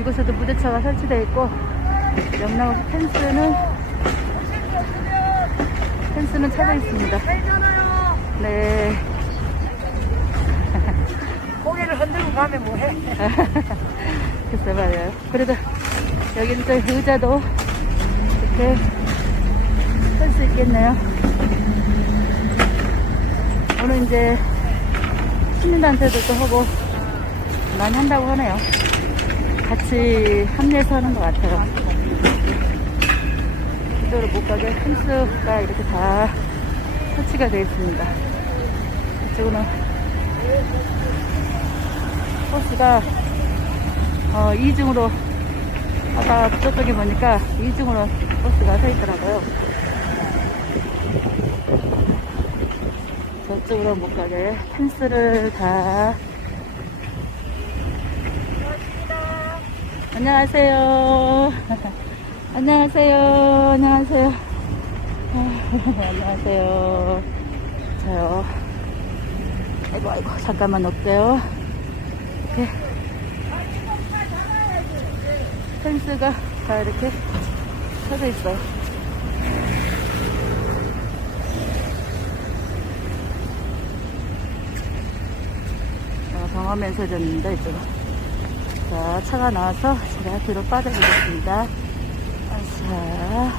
이곳에도 무대차가 설치되어 있고 영남 펜스는 펜스는 차져 있습니다. 네. 고개를 흔들고 가면 뭐해? 글쎄 말이에요. 그래도 여기는 또 의자도 이렇게 설수 있겠네요. 오늘 이제 시민단체도 또 하고 많이 한다고 하네요. 같이 합류해서 하는 것 같아요. 이쪽으로 못 가게 펜스가 이렇게 다 설치가 되어 있습니다. 이쪽은 버스가 어, 2중으로 아까 저쪽에 보니까 2중으로 버스가 서 있더라고요. 저쪽으로 못 가게 펜스를 다 안녕하세요. 안녕하세요. 안녕하세요. 안녕하세요. 저요. 아이고, 아이고, 잠깐만 없대요. 이렇게 펜스가 다 이렇게 쳐져 있어요. 자, 방화면 서졌는데 이쪽은. 자, 차가 나와서 제가 뒤로 빠져보겠습니다. 자?